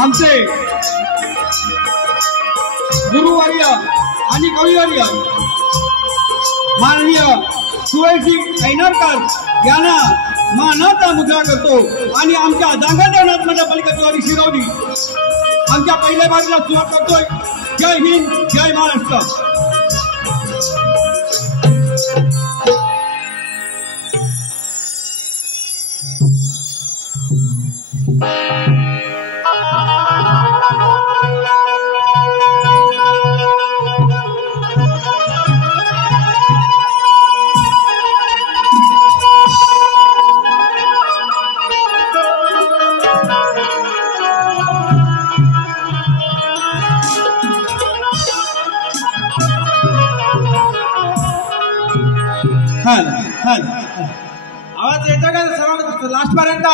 आमचे गुरुवर्य आणि कविवर्य माननीय सुरेशजी ऐनरकर यांना मानाचा मुद्रा करतो आणि आमच्या दांगडनाथ मंडळपालिकेद्वारे शिरवली आमच्या पहिल्या भागाला सुरुवात करतोय। जय हिंद, जय महाराष्ट्र। आवाज येतो का सर्व लास्ट पर्यंत?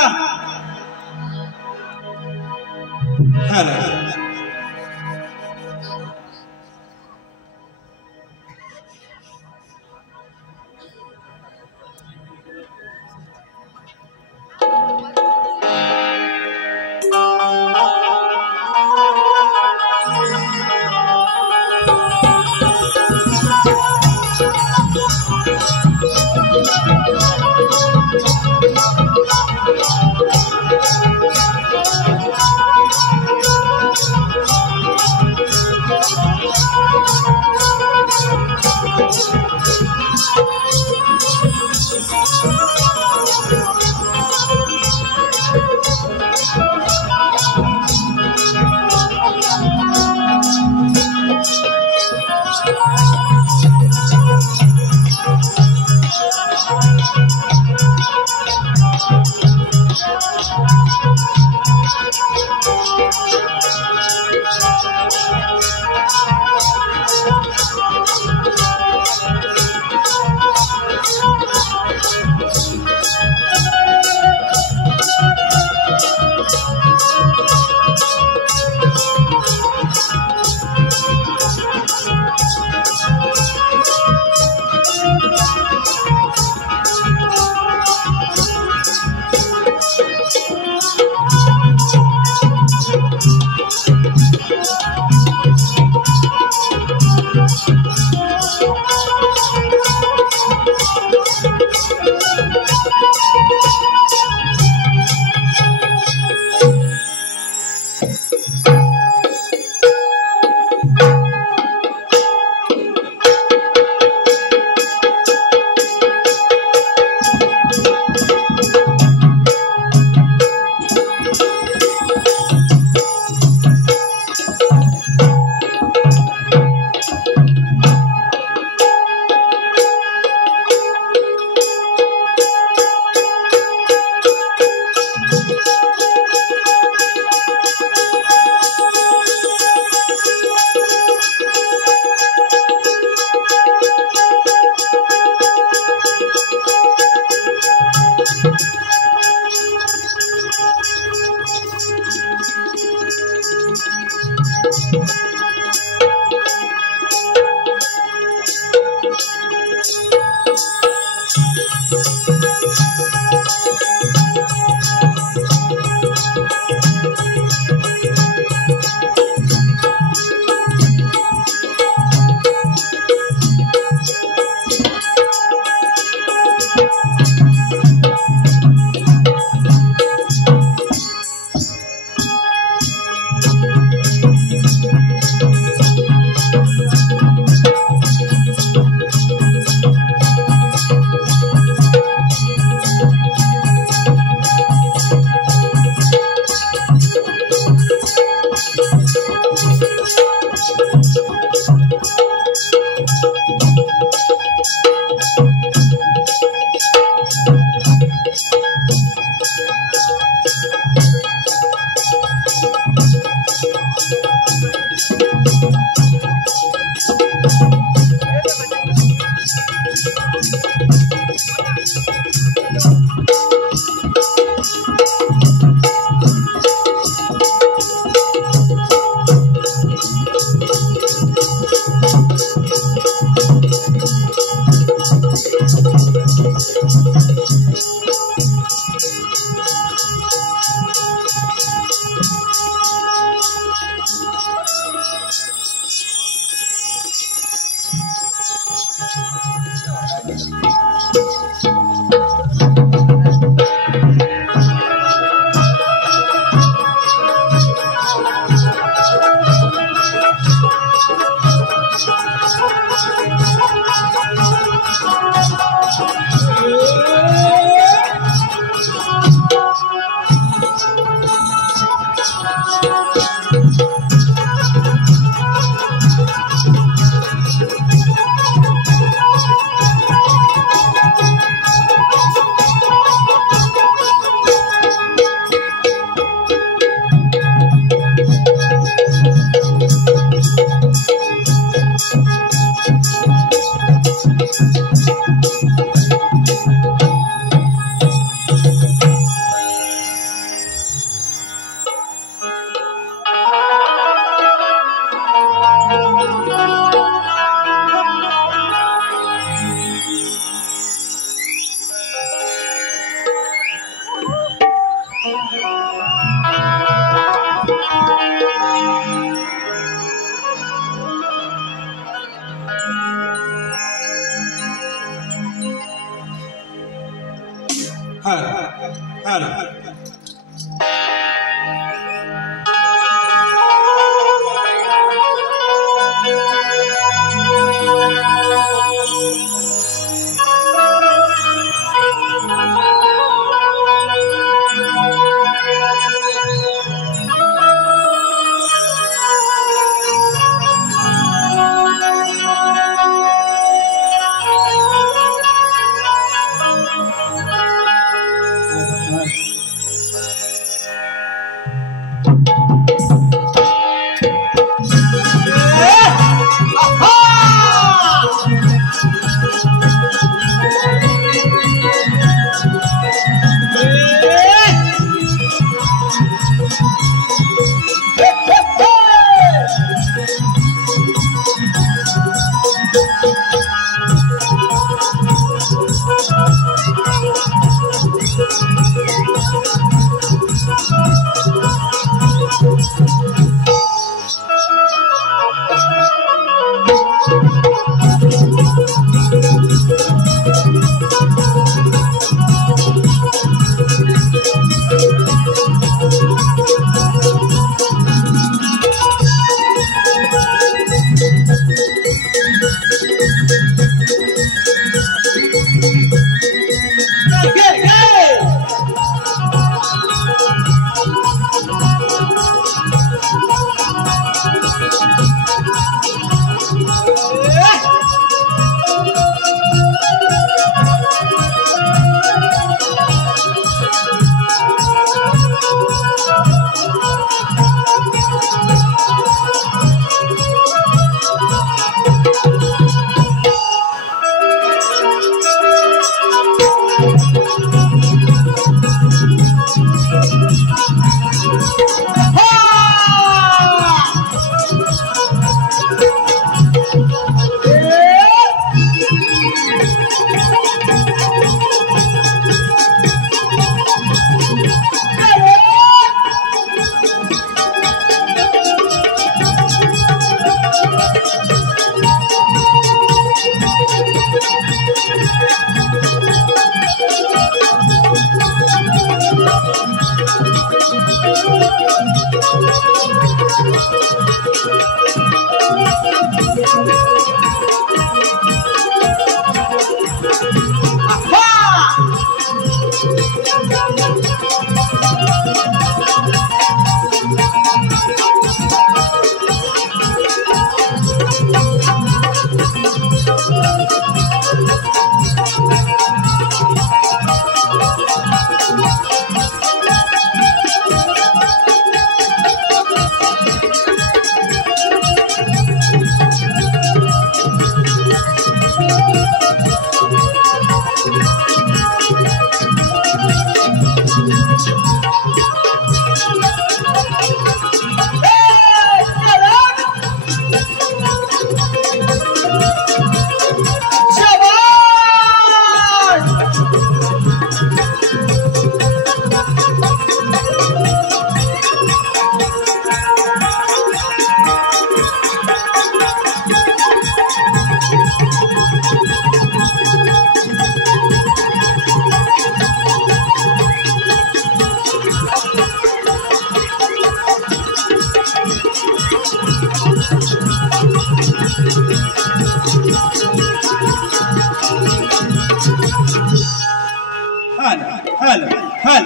हल हल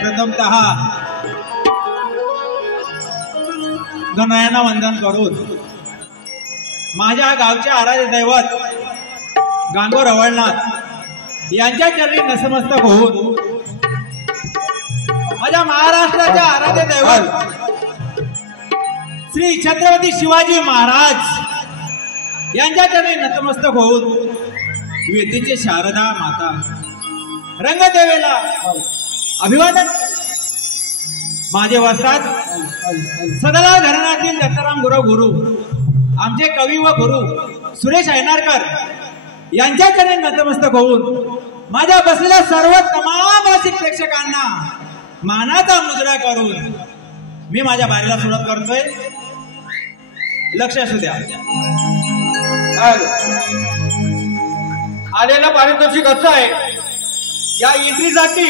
प्रथमतः गणरायांना वंदन करून माझ्या गावचे आराध्य दैवत गांगो रवळनाथ यांच्या चरणी नतमस्तक होऊन माझ्या महाराष्ट्राच्या आराध्य दैवत श्री छत्रपती शिवाजी महाराज यांच्या चरणी नतमस्तक होऊन वेतीचे शारदा माता रंगदेवेला अभिवादन. माझे वस्तात सदला घराण्यातील दत्ताराम गुरु आमचे कवी व गुरु सुरेश ऐनारकर यांच्या चरणी नतमस्तक होऊन माझ्या बसलेल्या सर्व तमाम रसिक प्रेक्षकांना मानाचा मुजरा करून मी माझ्या बारीला सुरुवात करतोय. लक्ष असू द्या. आलेला पारितोषिक असं आहे, या एंट्रीसाठी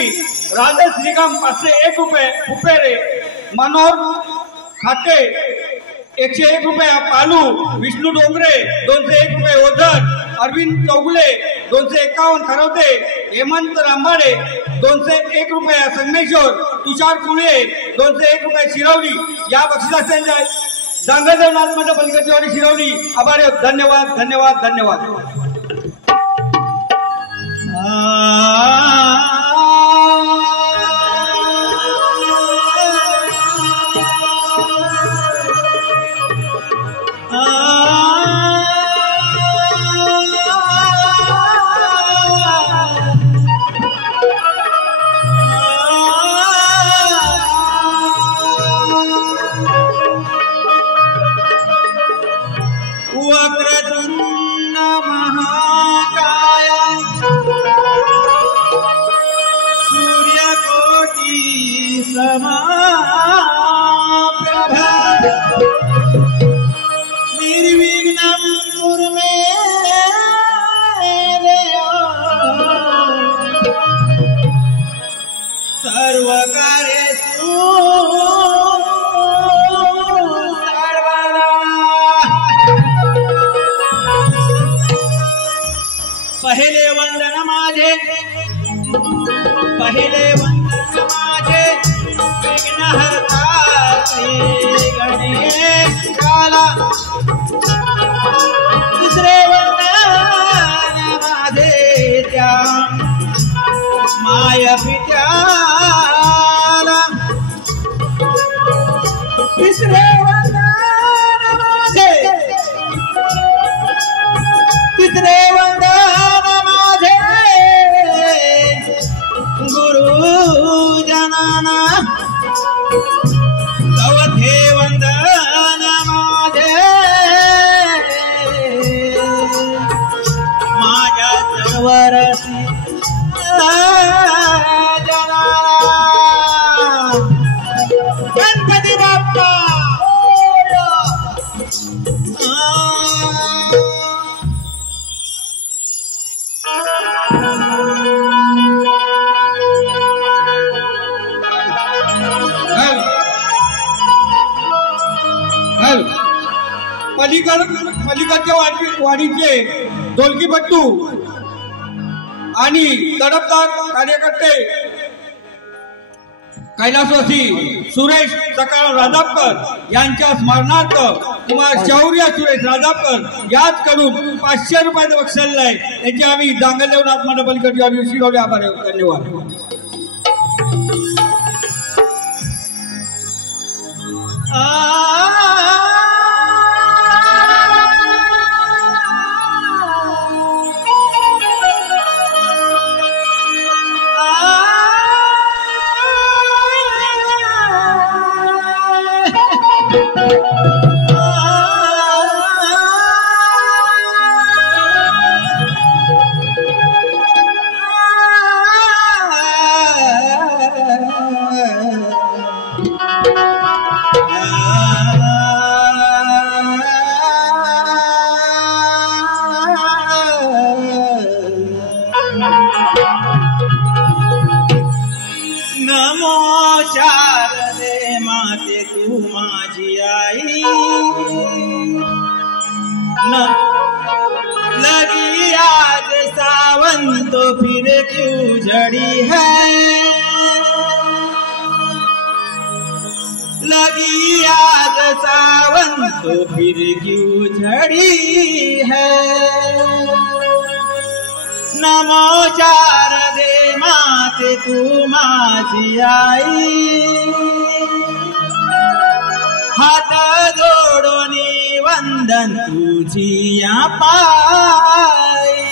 राजा श्रीकांत 501 रुपये फुपेरे, मनोहर खाते 101 रुपये, पालू विष्णू डोंगरे 201 रुपये, ओझर अरविंद चौगुले 251 खरवते, हेमंत रांबाडे 201 रुपये, संगमेश्वर तुषार कुळे 201 रुपये, शिरवली या बक्षिसाच्या जांगदेव नाथमंडळ पलीकडची शिरवली. आभार. धन्यवाद धन्यवाद धन्यवाद. वक्रतुंड महाकाय सूर्यकोटि समप्रभा निर्विघ्नं कुरु मे सर्वकार्येषु पहिले वंदन माझे विघ्नहर्ता श्री गणेशाला. दुसरे वंदन माझे त्या माय पित्याला. तिसरे वंदन माझे गुरुजनाना. चौथे वंदन माझे माझ्या सर्वरसी जनाना. गणपती बाप्पा पलीकडच्या वाडीचे ढोलकीपट्टू आणि तडफदार कार्यकर्ते कैलासवासी सुरेश सकाळ राजापकर यांच्या स्मरणार्थ कुमार शौर्य सुरेश राजापकर याच कडून 500 रुपयाचं बक्षीस आहे. त्याचे आम्ही जांगदेव नाथमंडळ पलीकडची शिरवले. आभार. धन्यवाद. नमो शारदे तू माझी आई लगी आज सावन तो फिर क्यों झड़ी है लगी आज सावन तो फिर क्यों झड़ी है नमो शारदे माते तू माझी आई हात जोडोनी वंदन तुझी या पायी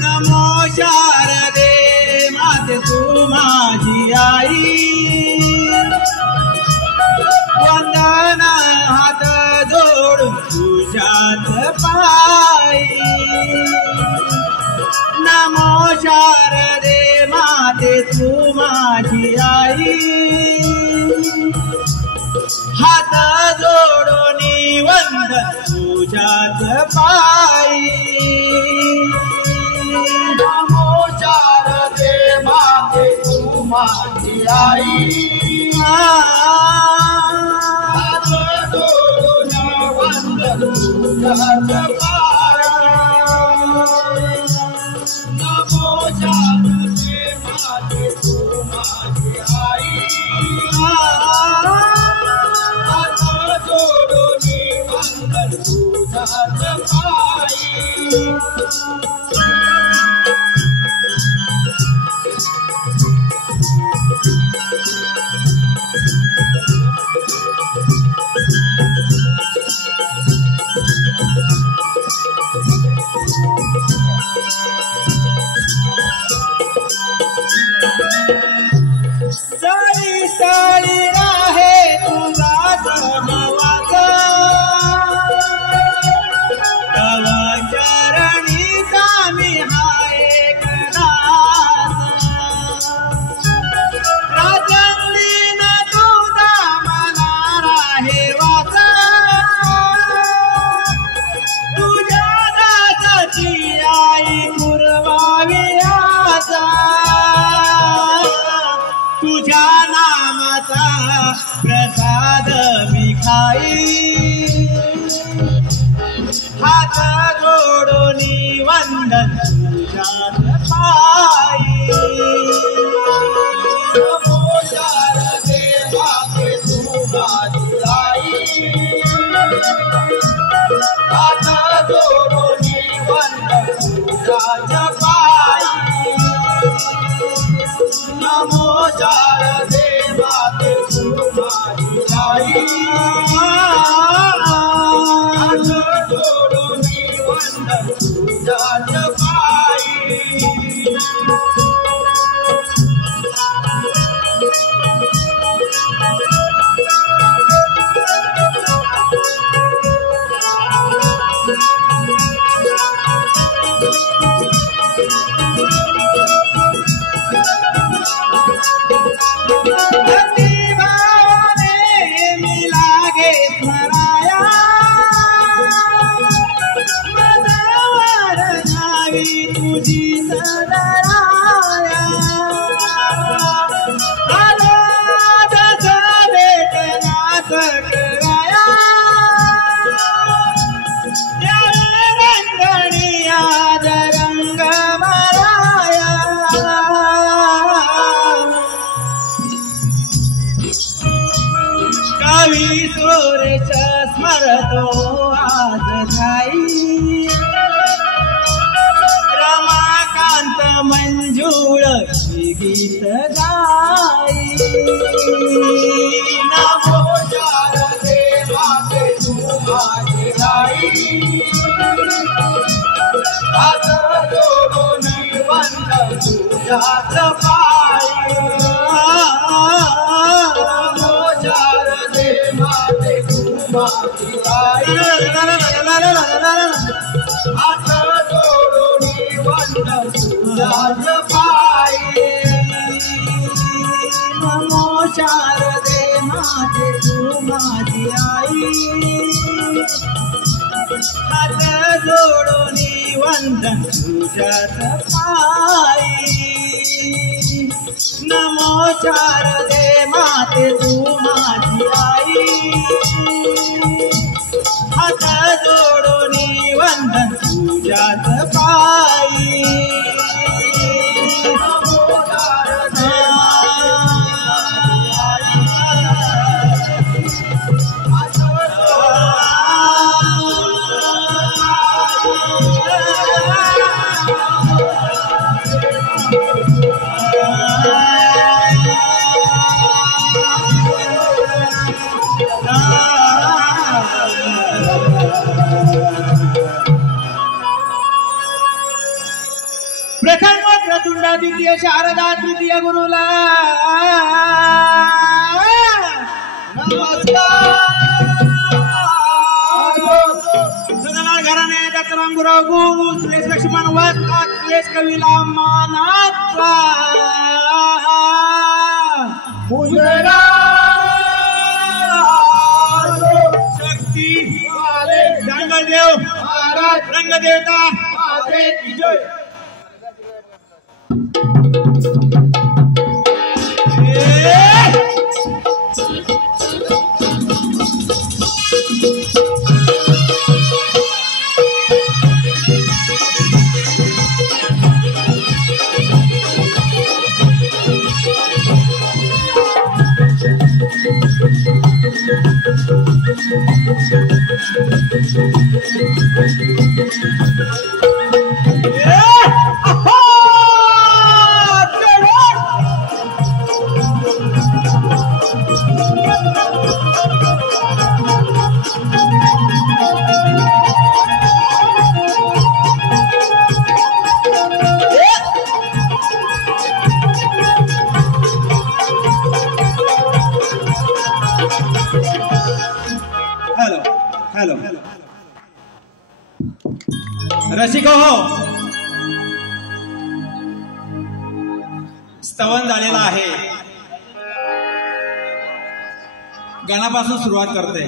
नमो शारदे माते तू माझी आई वंदन हात जोडून तुझ्यात पायी नमो शारदे माते तू माझी आई हात जोडून वंदन तुझ्यात पायी नमो शारदे माते तू माझी आई हात जोडून वंदन तुझ्यात पायी नमो शारदे माते तू माझी आई हात जोडून वंदन तुझ्यात पायी सारी सारी राहे तुझा धर्मवाद तव चरणी कामी हाय कनाद राजंदीन तुझा मना राहे वाचा तुझ्या दासाची आई पुरवावी आचा तुझ्या नामाचा प्रसाद मी खाई हात जोडून वंदन तुझ्यात पायी नमो शारदे माते तू माझी आई हात जोडून वंदन तुझ्यात पायी नमो शारदे माते तू माझी आई हात जोडून वंदन तुझ्यात पायी तुझी सदराया आलाद वेदना सकराया रंगणी आज रंग मराया कवी सुरेश स्मरतो आज जाई रमाकांत मंजूळ गीत गाई नमो शारदे माते तुझ्यात पायी शारदे माते तू माझी आई हात जोडून वंदन तुझ्यात पायी नमो शारदे माते तू माझी आई हात जोडून वंदन तुझ्यात पायी नमो शारदे माते तू माझी आई हात जोडून वंदन तुझ्यात पायी प्रथम वक्रतुंडा द्वितीय शारदा तृतीय गुरुला नमस्कार घराणे दत्तराम गुरु गुरु सुरेश लक्ष्मण वाचला सुरेश कवीला मानाचा शक्ती रंगदेव महाराज रंगदेवता विजय हेलो रसिको हो स्तवन झालेला आहे गाण्यापासून सुरुवात करते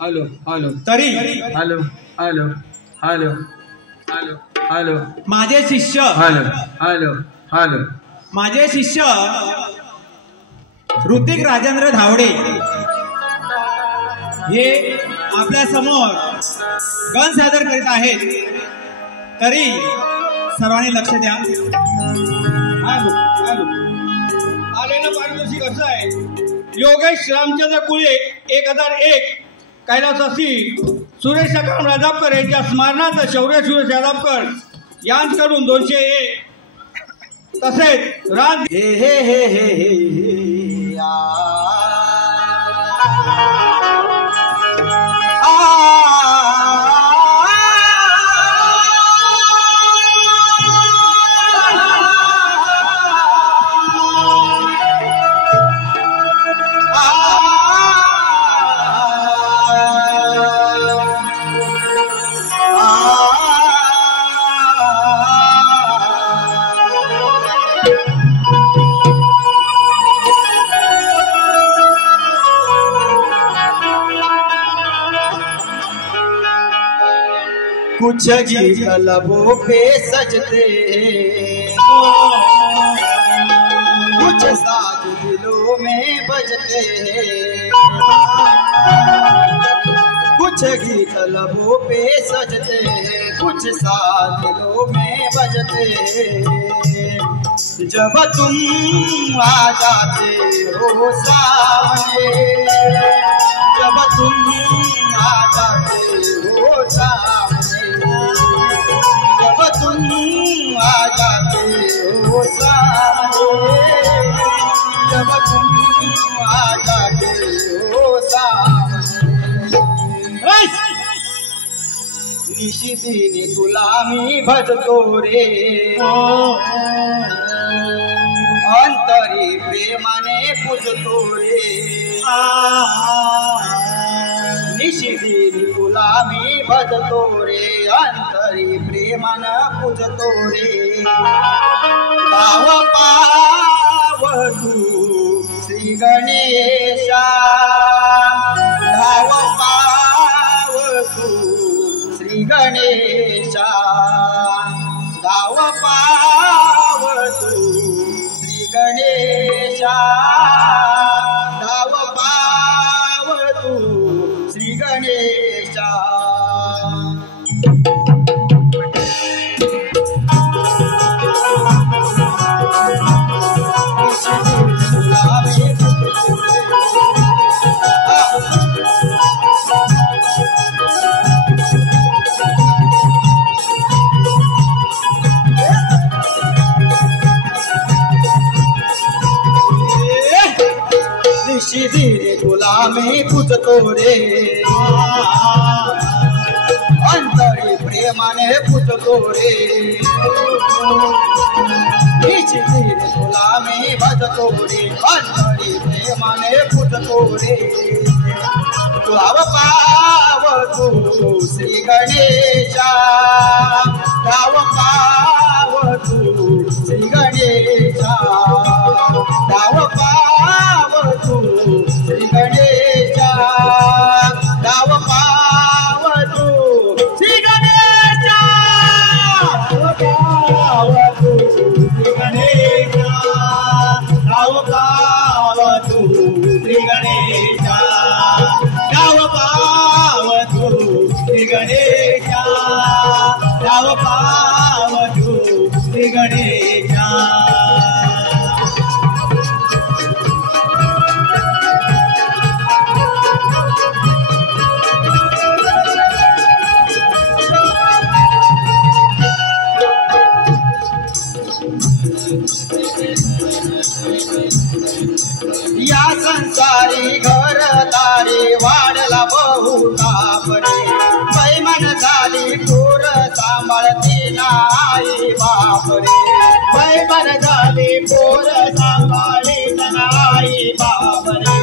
हॅलो हॅलो तरी hello hello hello hello hello माझे शिष्य हॅलो हॅलो हॅलो माझे शिष्य ऋतिक राजेंद्र धावडे हे आपल्या समोर गण सादर करीत आहेत तरी सर्वांनी लक्ष द्या आलेलं पारितोषिक असं आहे योगेश रामचंद्र कुळे 1001 कैलासवासी सुरेश सकाराम राजापकर यांच्या स्मरणार्थ शौर्य सुरेश राजापकर यांच्याकडून 201 तसेच राज हे हे हे हे हे कुछ गीत लबों पे सजते कुछ साज दिलों में बजते कुछ गीत लबों पे सजते कुछ साज दिलों में बजते जब तुम आ जाते हो सामने जब तुम आ जाते हो सामने जब तुम आ जाते हो सामने जब तुम आ जाते हो सामने निश निशितीने तुला मी भजतो रे अंतरी प्रेमाने पूजतो रे निशितीने तुला मी भजतो रे अंतरी प्रेमानं पूजतो रे भाव पाव तू श्री गणेशा भाव पाव तू श्री गणेशा धाव पाव तू श्री गणेशा धाव पाव तू श्री गणेशा धीरे तुला मी पूजतो रे अंतरी प्रेमाने पूजतो रे धीरे तुला मी भजतो रे अंतरी प्रेमाने पूजतो रे भाव पाव तू श्री गणेशा भाव पाव तू श्री गणेशा भाव पाव तू श्री गणेशा धाव पाव तू श्री गणेशा धाव पाव तू श्री गणेशा धाव पाव तू श्री गणेशा धाव पाव तू श्री गणेशा धाव पाव तू श्री गणेशा या संसारी घरदारी वाढला बहु तापरे बैमान झाली पोर सांभाळती नाही बापरे बैमान झाली पोर सांभाळीत नाही बापरे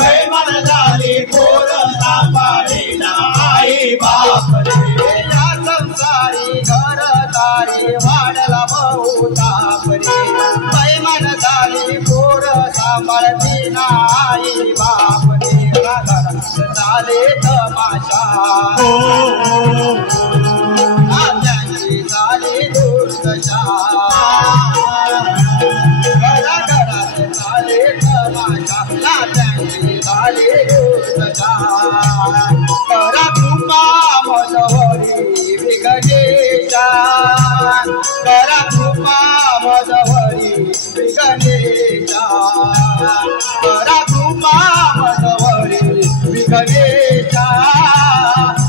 बैमान झाली पोर सांभाळीत नाही बापरे या संसारी घरदारी वाढला बहु तापरे बैमान झाली पोर सांभाळती नाही बापरे घरात झाले तमाशा नात्यांची झाली दुर्दशा घरात झाले तमाशा नात्यांची झाली दुर्दशा करा कृपा मजवरी विगणेशा करा कृपा मजवरी विगणेशा करा कृपा मजवरी विगणेशा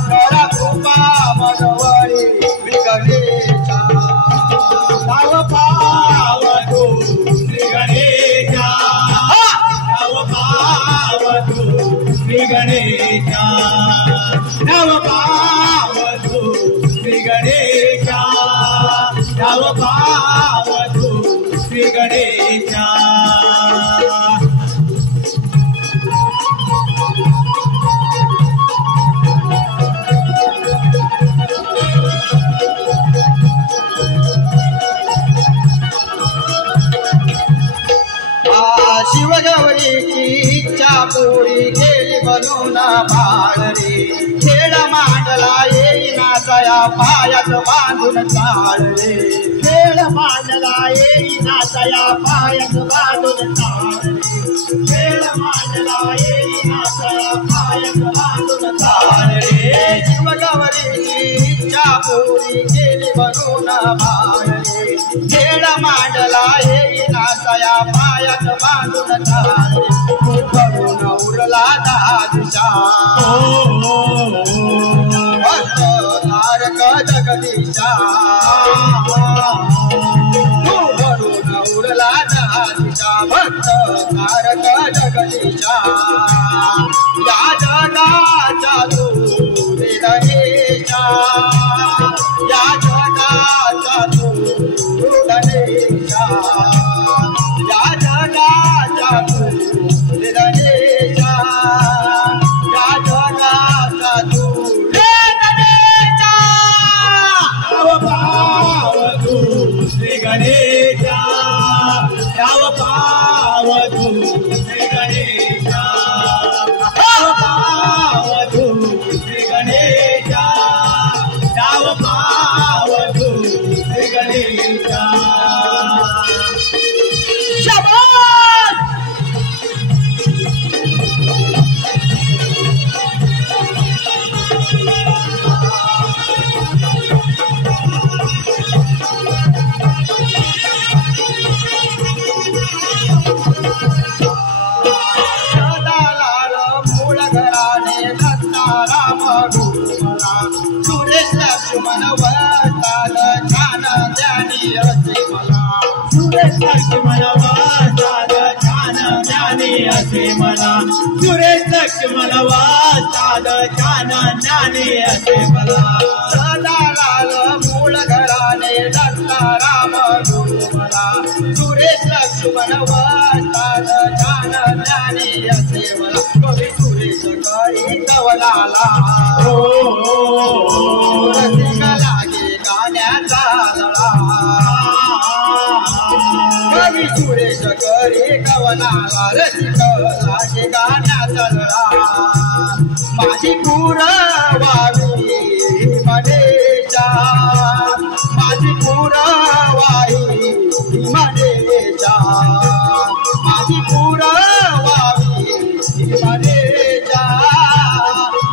करा कृपा मजवरी विगणेशा धाव पाव तू श्री गणेशा धाव पाव तू श्री गणेशा धाव पाव तू श्री गणेशा धाव पाव तू श्री गणेशा शिवगौरीची इच्छा पुरी केली बनून बाळ रे खेळ मांडला येईना तया पायात बांधून चाळ रे खेळ मांडला येईना तया पायात बांधून चाळ रे खेळ मांडला येईना तया पायात बांधून चाळ रे शिवगौरीची इच्छा पुरी केली बनून बाळ रे खेळ मांडला येईना तया पायात बांधून चाळ रे करून उरला दादिशा तारक जगदीशा तू करून उरला दादिशा भक्त तारक जगदीशा या जगाचा तू गणेशा घराने दत्ता राम गुरुमला सुरेश लक्ष्मण वस्ताद छान ज्ञानी असे मला सुरेश लक्ष्मण वस्ताद छान ज्ञानी असे मला सुरेश लक्ष्मण वस्ताद छान ज्ञानी असे मला सदा लाल मूळ घराने दत्ता राम गुरुमला सुरेश लक्ष्मण वस्ताद छान ज्ञानी असे मला कवी सुरेश काही कवलाला रसिक लागे गाण्याचा लळा कवी सुरेश करी कवलाला रसिक लागे गाण्याचा लळा माझी पुरवावी मनेच्या माझी पुरवाई मनेच्या माझी पुरवावी मनेच्या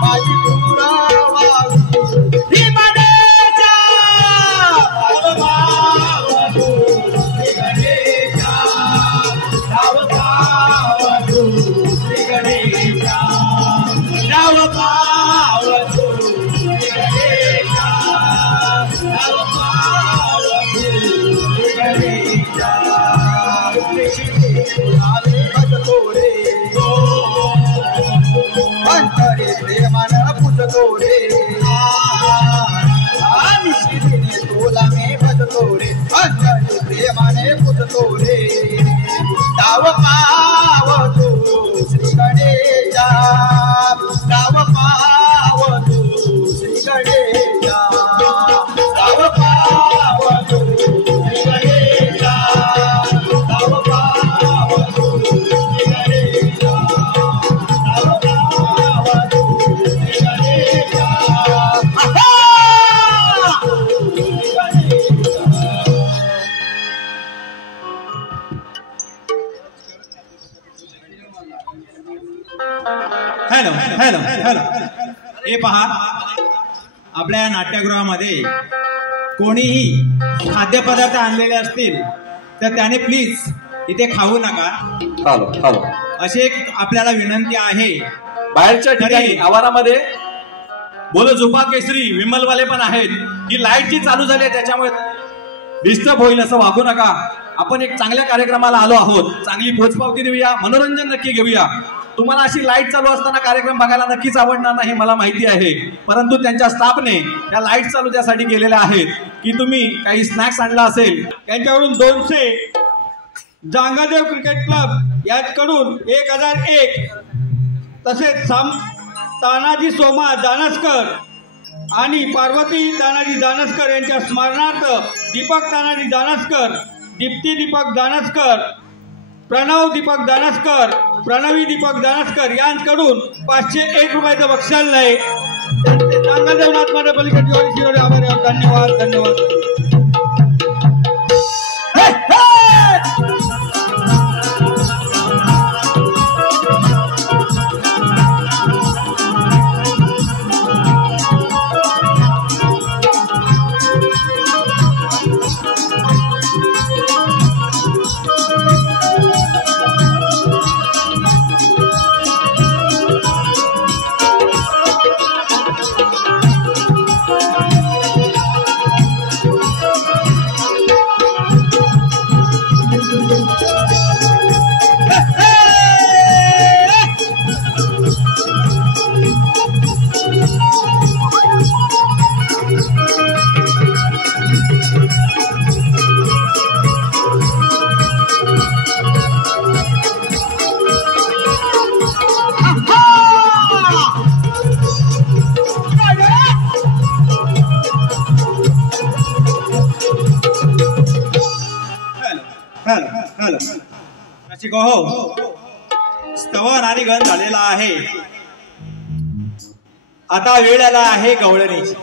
माझी पुरवावी मनेच्या अंतरे प्रेमान पूजतो रे निशिदिने तुला मी भजतो रे अंतरे प्रेमाने पूजतो रे दाव पाव तू श्री गणेशा दाव पाव तू श्री गणेशा दाव पाव तू श्री गणेशा दाव पाव तू श्री गणेशा दाव पाव तू Shri Ganesha hello hello hello हे पहा आपल्या या नाट्यगृहामध्ये कोणीही खाद्यपदार्थ आणलेले असतील तर त्याने प्लीज इथे खाऊ नका. हॅलो हॅलो अशी एक आपल्याला विनंती आहे. बाहेरच्या ठिकाणी आवारामध्ये बोलो झोपा केसरी विमलवाले पण आहेत. ही लाईट जी चालू झाली आहे त्याच्यामुळे डिस्टर्ब होईल असं वागू नका. आपण एक चांगल्या कार्यक्रमाला आलो आहोत. चांगली पोचपावती देऊया, मनोरंजन नक्की घेऊया. तुम्हाला अशी लाईट चालू असताना कार्यक्रम बघायला नक्कीच आवडणार नाही मला माहिती आहे, परंतु त्यांच्या स्टाफने या लाईट चालू त्यासाठी केलेल्या आहेत की तुम्ही काही स्नॅक्स आणला असेल. त्यांच्याकडून 200 जांगादेव क्रिकेट क्लब याकडून 1001 तसेच तानाजी सोमा दानसकर आणि पार्वती तानाजी दानसकर यांच्या स्मरणार्थ दीपक तानाजी दानसकर, दीप्ती दीपक दानसकर, प्रणव दीपक दानसकर, प्रणवी दीपक दानसकर यांकडून 501 रुपयाचं बक्षीस आहे. जांगादेव नाथ पलीकडे आभारी आहोत. धन्यवाद धन्यवाद. स्तवन आणि गण झालेला आहे. आता वेळ आला आहे गवळणीची.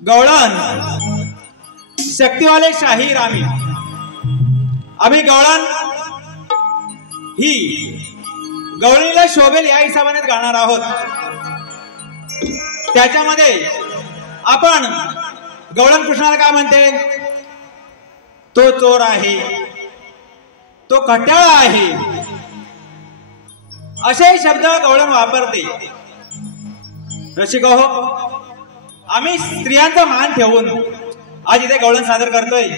गवळण शक्तिवाले शाही रामी. आम्ही गवळण ही गवळणीला शोभेल या हिशोबाने गाणार आहोत. त्याच्यामध्ये आपण गवळण कृष्णाला काय म्हणते? तो चोर आहे, तो कट्याळा आहे असे शब्द गवळण वापरते. रसिक हो, आम्ही स्त्रियांचा मान ठेवून आज इथे गवळण सादर करतोय.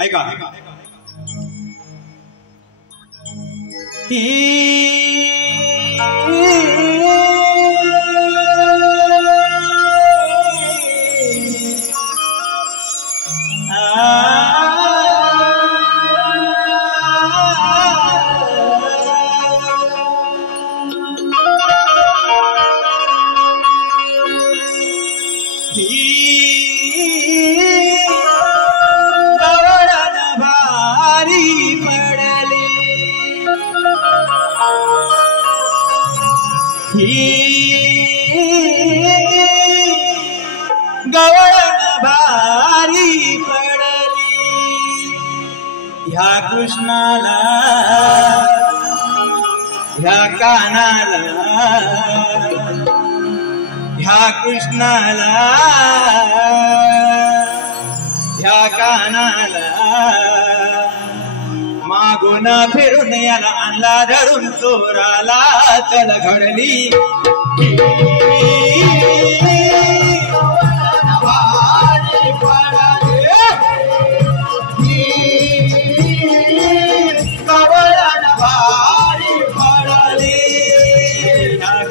ऐका. गवळण भारी पडली ह्या कृष्णाला ह्या कानाला ह्या कृष्णाला ह्या कानाला मागून फिरून याला आणला धरून चोराला चल घडली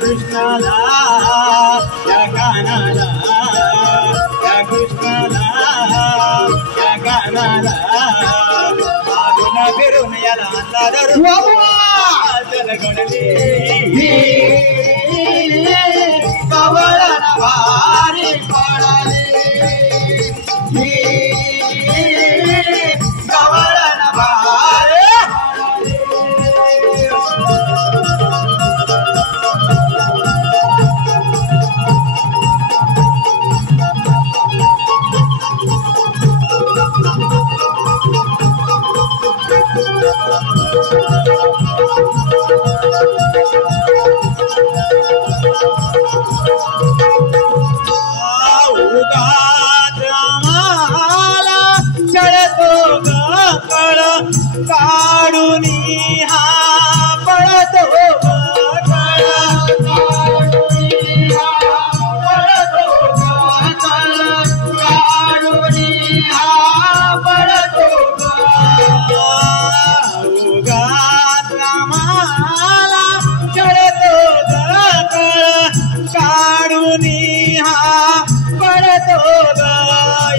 कृष्णाला या कानाला या कृष्णाला या कानाला मागून फिरून याला आणला धरून चल घडली कवळण भारी पडली कवळण भारी काढून हा पडतो काढून हा पडतो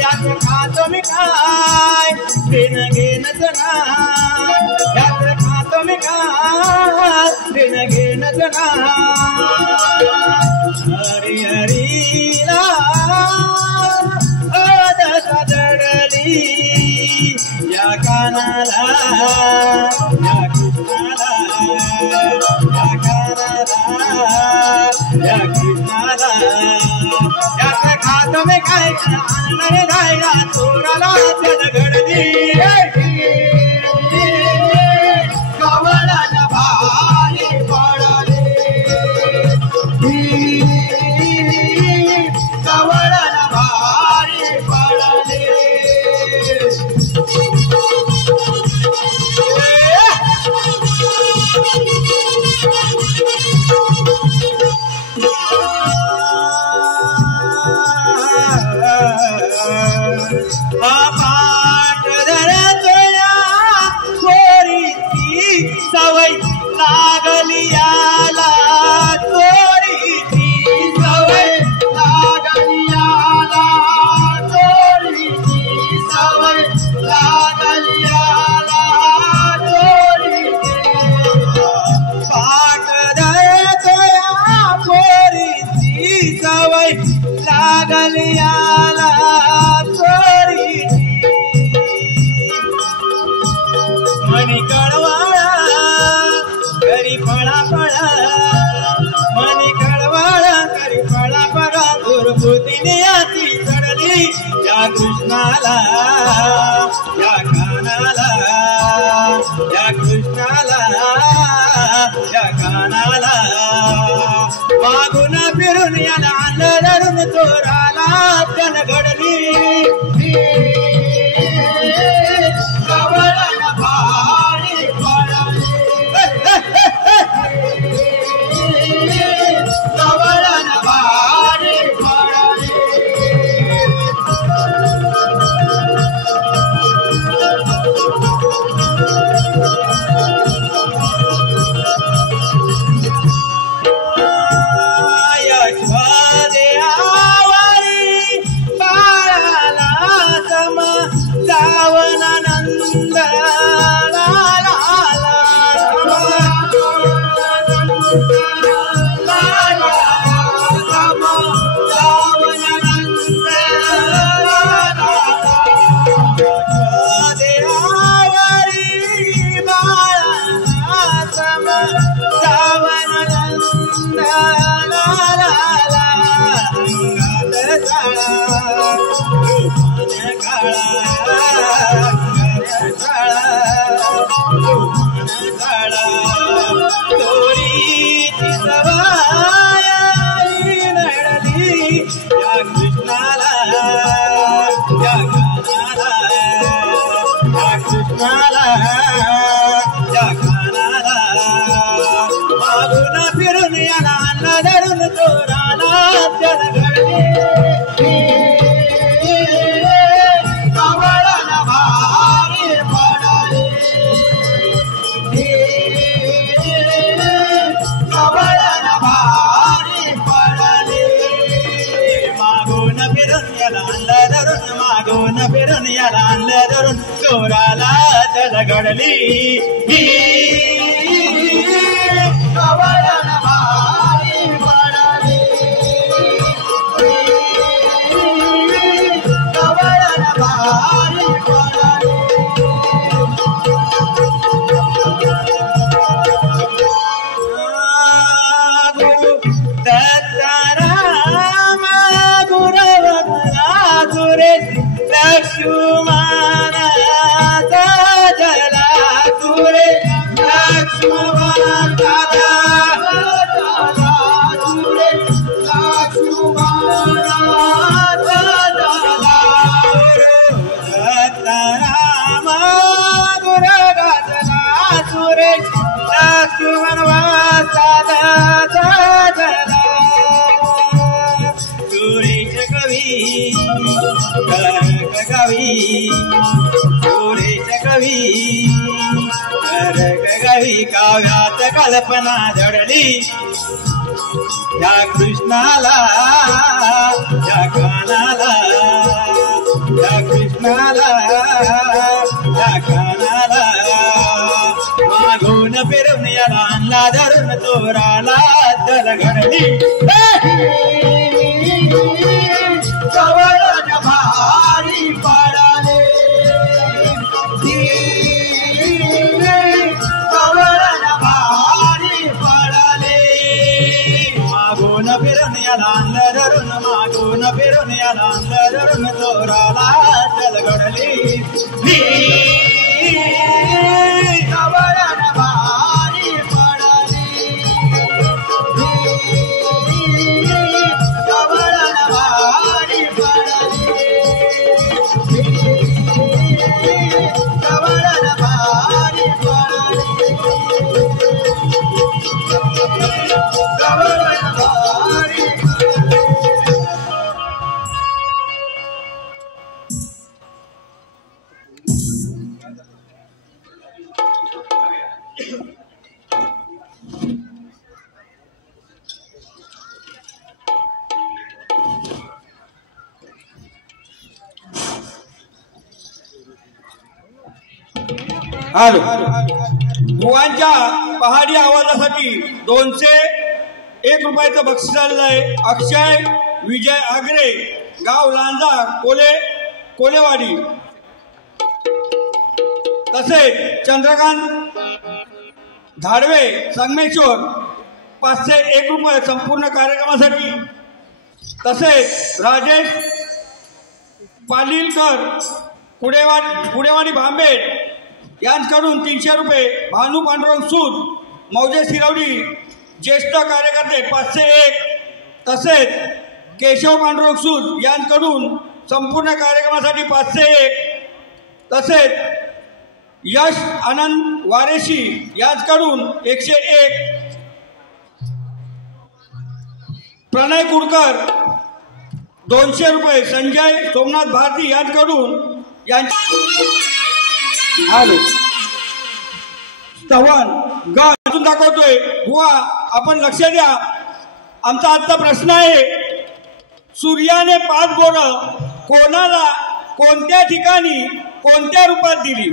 यात खातो मी काय बिन घेणच ना यात खातो मी काय बिन घेणच ना हरी हरीला दशा जडली या कानाला या कृष्णाला या कानाला या कृष्णाला यात खातो मी काय आनंद धायला चोराला चल घडली कवळण भारी पडली कवळण भारी पडली पाठ धरतोया चोरीची सवय लागली याला चोरीची सवय लागली याला चोरीची सवय लागली याला चोरीची पाठ धरतोया चोरीची सवय लागली याला मनी कळवाळा घरी फळा फळा मनी कळवाळा घरी फळा फळा दुर्बुद्धीने याची चढली या कृष्णाला या कानाला या कृष्णाला या कानाला मागून फिरून याला आणलं धरून चोराला त्यानं घडली कवळण भारी पडली अंगला धरून चोराला त्याला घडले कावळाला भारी पडाले कावळाला भारी पडाले मागून फिरून याला आणलं धरून मागून फिरून याला आणलं धरून चोराला त्याला घडली कावळाला भारी पडाले कावळाला भारी पडाले दत्ताराम गुरवरा गुरे लक्ष्मणाचा जला गुरे लक्ष्मणाचा गुरे लक्ष्मणाचा जला दत्ताराम गुरवरा गुरे लक्ष्मणाचा जला सुरेश कवी करक कवी सुरेश कवी करक कवी काव्यात कल्पना जडली या कृष्णाला या कानाला या कृष्णाला या कानाला मागून फिरून याला आणला धरून चोराला त्याला घडली कावळाला भारी पडाले कावळाला भारी पडाले मागून फिरून याला आणलं धरून मागून फिरून याला आणलं धरून चोराला त्याला घडली कावळाला भारी पडाले कावळाला भारी पडाले कावळाला भारी पडाले कावळाला भारी हॅलो बुवांच्या पहाडी आवाजासाठी 201 रुपयाचं बक्षीस आलेलं आहे. अक्षय विजय आगरे, गाव लांजा, कोलेवाडी. तसेच चंद्रकांत धाडवे, संगमेश्वर, 501 रुपये संपूर्ण कार्यक्रमासाठी. तसेच राजेश पालीलकर, कुडेवाडी भांबेड यांच्याकडून 300 रुपये. भानू पांडुरंग सूद, मौजे शिरवडी, ज्येष्ठ कार्यकर्ते 501. तसेच केशव पांडुरंग सूद यांच्याकडून संपूर्ण कार्यक्रमासाठी 501. तसेच यश आनंद वारेशी यांच्याकडून 101. प्रणय कुडकर 200 रुपये. संजय सोमनाथ भारती यांच्याकडून हॅलो स्तवन गाजून दाखवतोय. बुवा आपण लक्ष द्या, आमचा आजचा प्रश्न आहे, सूर्याने 5 बोरं कोणाला कोणत्या ठिकाणी कोणत्या रूपात दिली?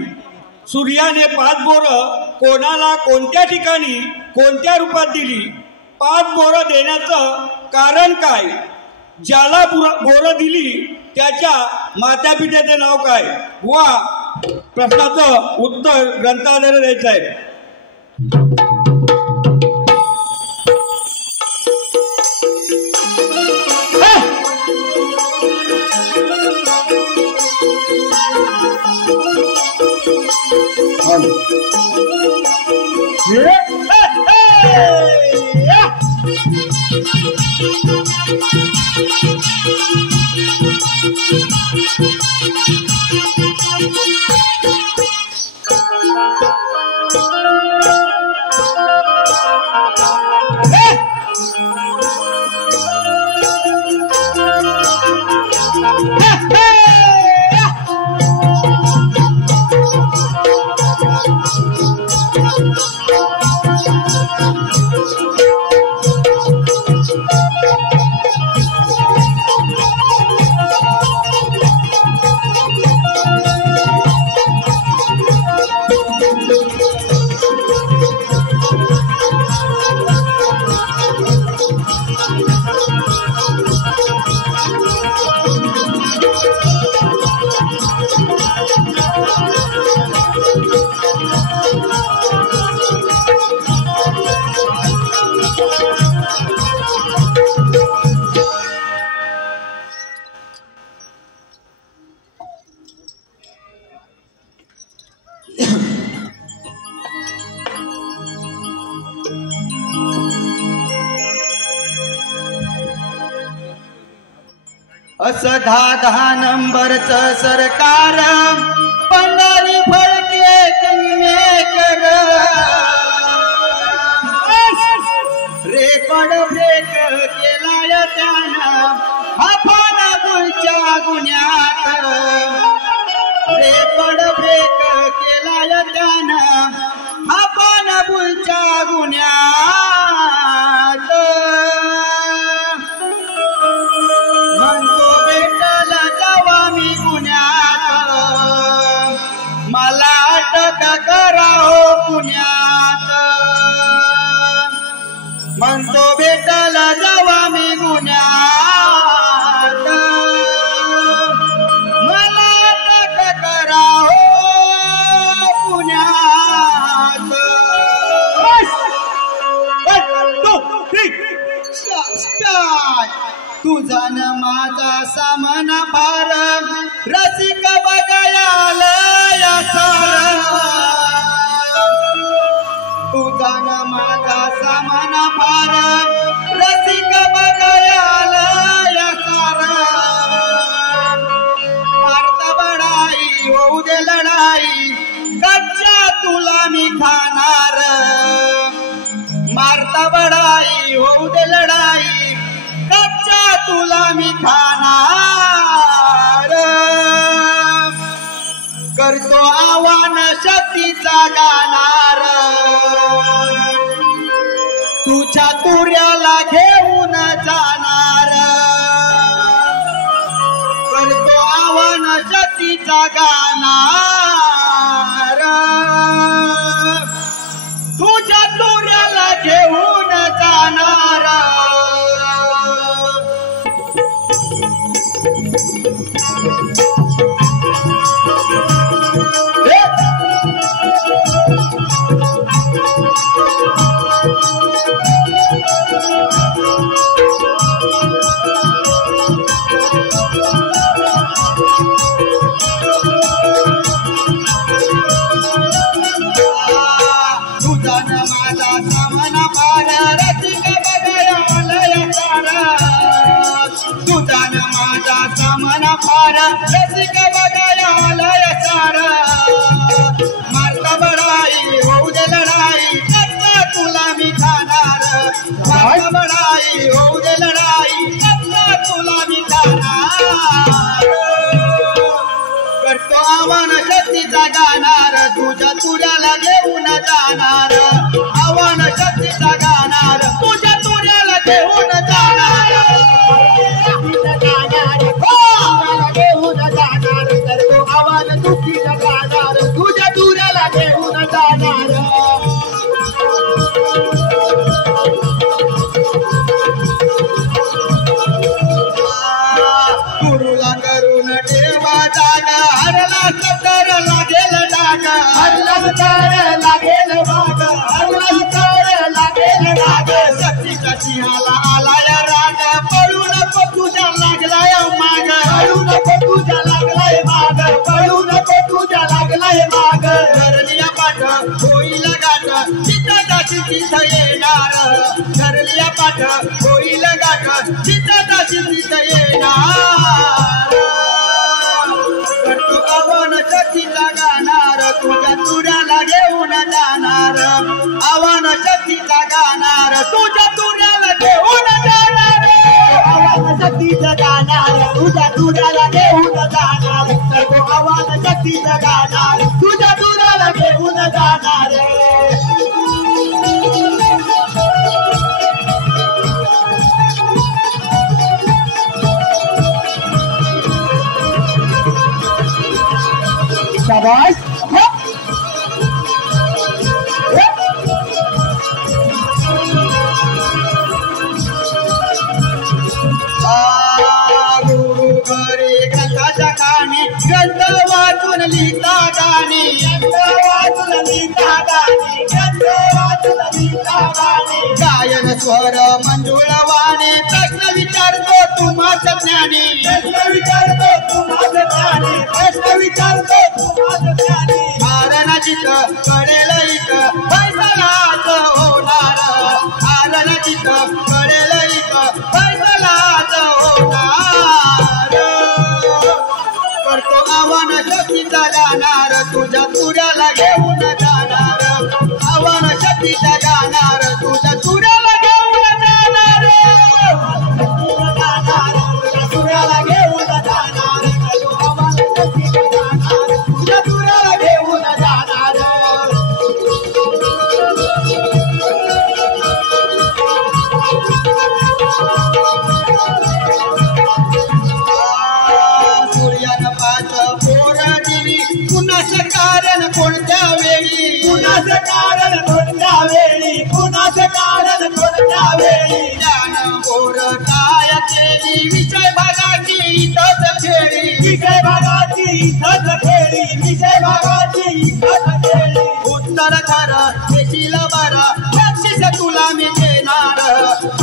सूर्याने 5 बोरं कोणाला कोणत्या ठिकाणी कोणत्या रूपात दिली? 5 बोरं देण्याचं कारण काय? ज्याला बोरं दिली त्याच्या मातापित्याचे नाव काय? बुवा प्रश्नाचं उत्तर ग्रंथालयाला द्यायचं आहे. असं 10 नंबरचं सरकार Pandhari Phadke kingmaker record break केलाय त्यानं आपण गुलच्या गुन्ह्यात रेकॉर्ड ब्रेक केलाय त्यानं आपण गुलच्या गुन्ह्यात म्हणतो भेटल जावा मी गुन्ह्यात मला अटक करावं पुण्यात म्हणतो भेटल जावा मी गुन्ह्यात मला अटक करावं पुण्यात तुझा न माझा सामना फार रसिक बघायला तुझा न माझा सामना फार रसिक बघायला मारता बडाई होऊ दे लढाई कच्च्या तुला मी खाणार मारता बडाई होऊ दे लढाई कच्चा तुला मी खाणार करतो आव्हान शक्तीचा गाणार तुझ्या तुऱ्याला घेऊन जाणार करतो आव्हान शक्तीचा गाणार तुझ्या तुऱ्याला घेऊन जाणार रसिक बघायला मारता बडाई होऊ दे लढाई कच्चा तुला मी खाणार मारता बडाई होऊ दे लढाई कच्चा तुला मी खाणार करतो आव्हान शक्तीचा गाणार तुझ्या तुऱ्याला घेऊन जाणार आव्हान शक्तीचा गाणार तुझ्या तुऱ्याला घेऊन जाणार आव्हान तुझीला गाणार तुझ्या तुऱ्याला घेऊन जाणार गुरुला करून ठेवा डाग हरला सतर लागेल डाग हरला सतर लागेल वाग हरला सतर लागेल डाग शक्तीच्या सिंहाला आलाय राग पळू नको तुझ्या लागलाय माग पळू नको तुझ्या लागलाय माग पळू नको तुझ्या लागलाय माग धरलिया पाठ होईल गाठ चित्ताची तिथं येणार धरलिया पाठ होईल गाठ चित्ताची तिथं येणार करतो आव्हान शक्तीचा गाणार तुझ्या तुऱ्याला घेऊन जाणार आव्हान शक्तीचा गाणार तुझ्या तुऱ्याला घेऊन जाणार आव्हान शक्तीचा गाणार तुझ्या तुऱ्याला घेऊन जाणार करतो आव्हान शक्तीचा गाणार तुझ्या तुऱ्याला घेऊन जाणार शाबाश गुरु घरी ग्रंथाच्या कानी ग्रंथ वाचून लिहिता गाणी ग्रंथ वाचून लिहिता गाणी ग्रंथ वाचून लिहिता गाणी गायन स्वर मंजुळवाणी प्रश्न विचारतो तुम्हाच ज्ञानी प्रश्न विचारतो तुम्हाच ज्ञानी प्रश्न विचारतो तुम्हाच ज्ञानी हारण जित कळेल इक फैसलाच होणार हारण जित कळेल इक फैसलाच होणार पोर काय केली विषय भागाची इथंच खेळी विषय भागाची इथंच खेळी विषय भागाची इथंच खेळी उत्तर खरं देशील बरं बक्षीस तुला मी देणार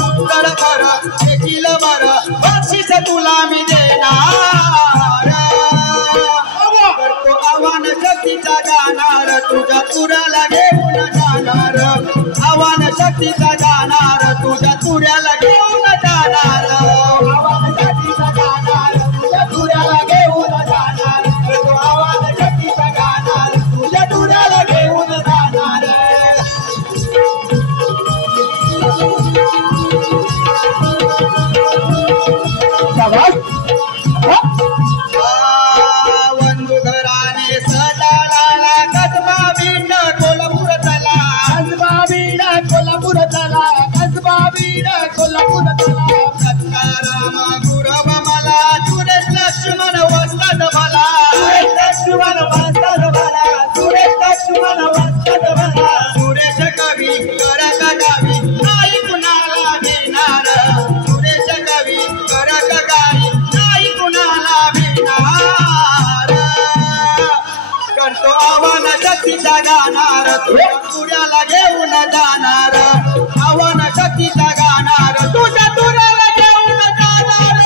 उत्तर खरं देशील बरं बक्षीस तुला मी देणार करतो आव्हान शक्तीचा गाणार तुझ्या तुऱ्याला घेऊन जाणार आव्हान शक्तीचा गाणार तुझ्या तुऱ्याला घेऊन जाणार आव्हान शक्तीचा गाणार तुझ्या तुऱ्याला घेऊन जाणार करतो आव्हान शक्तीचा गाणार तुझ्या तुऱ्याला घेऊन जाणार वंदू घराने सदाळाला कसबा बीड कोल्हापूर चला कसबा बीड कोल्हापूर चला कसबा बीड कोल्हापूर चला सत्काराम गुरव मला सुरेश लक्ष्मण वस्तात भला सुरेश लक्ष्मण वस्तात भला सुरेश लक्ष्मण वस्तात भला सुरेश कवी करक गावी नाही कुणाला घेणार सुरेश कवी करक गावी नाही कुणाला भेटणार करतो आव्हान शक्तीचा गाणार तुझ्या घेऊन जाणार आव्हान शक्तीचा गाणार तुझ्या तुऱ्याला घेऊन जाणार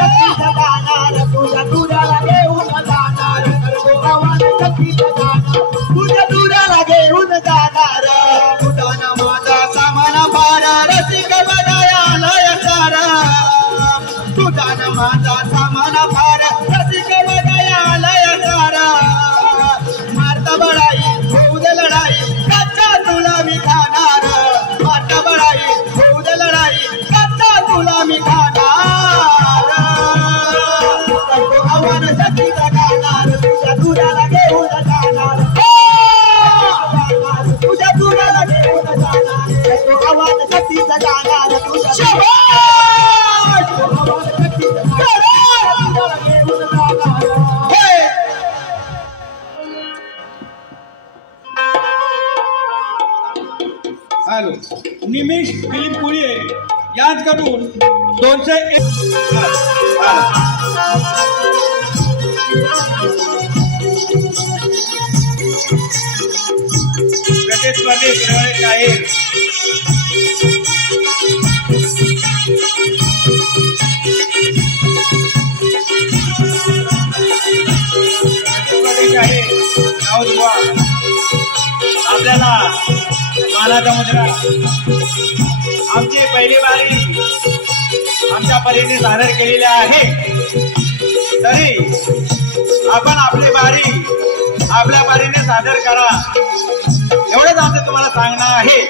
शक्तीचा गाणार तुझ्या तुऱ्याला घेऊन जाणार करतो आव्हान शक्तीचा गाणार तुझ्या तुऱ्याला घेऊन जाणार तुझा माझा सामान फार रसिक बघाया लय सारा तुझा माझा सामान फार रसिक बघाया लय सारा मारता बळाई होऊ दे लढाई कच्चा तुला मी खाणार मारता बळाई होऊ दे लढाई कच्चा तुला मी खाणार करतो आव्हान शक्तीचा गाणार तुझ्या तुऱ्याला घेऊन जाणार तुझ्या तुऱ्याला घेऊन जाणार करतो आव्हान शक्तीचा गाणार तुझ्या हॅलो निमिष दिलीप कुळिये यांच्याकडून 201 प्रतिस्पर्धी सुरवणे आहे आपल्याला मानाचा मुद्रा आमची पहिली बारी आमच्या परीने सादर केलेली आहे तरी आपण आपली बारी आपल्या बारीने सादर करा एवढंच आमचं तुम्हाला सांगणं आहे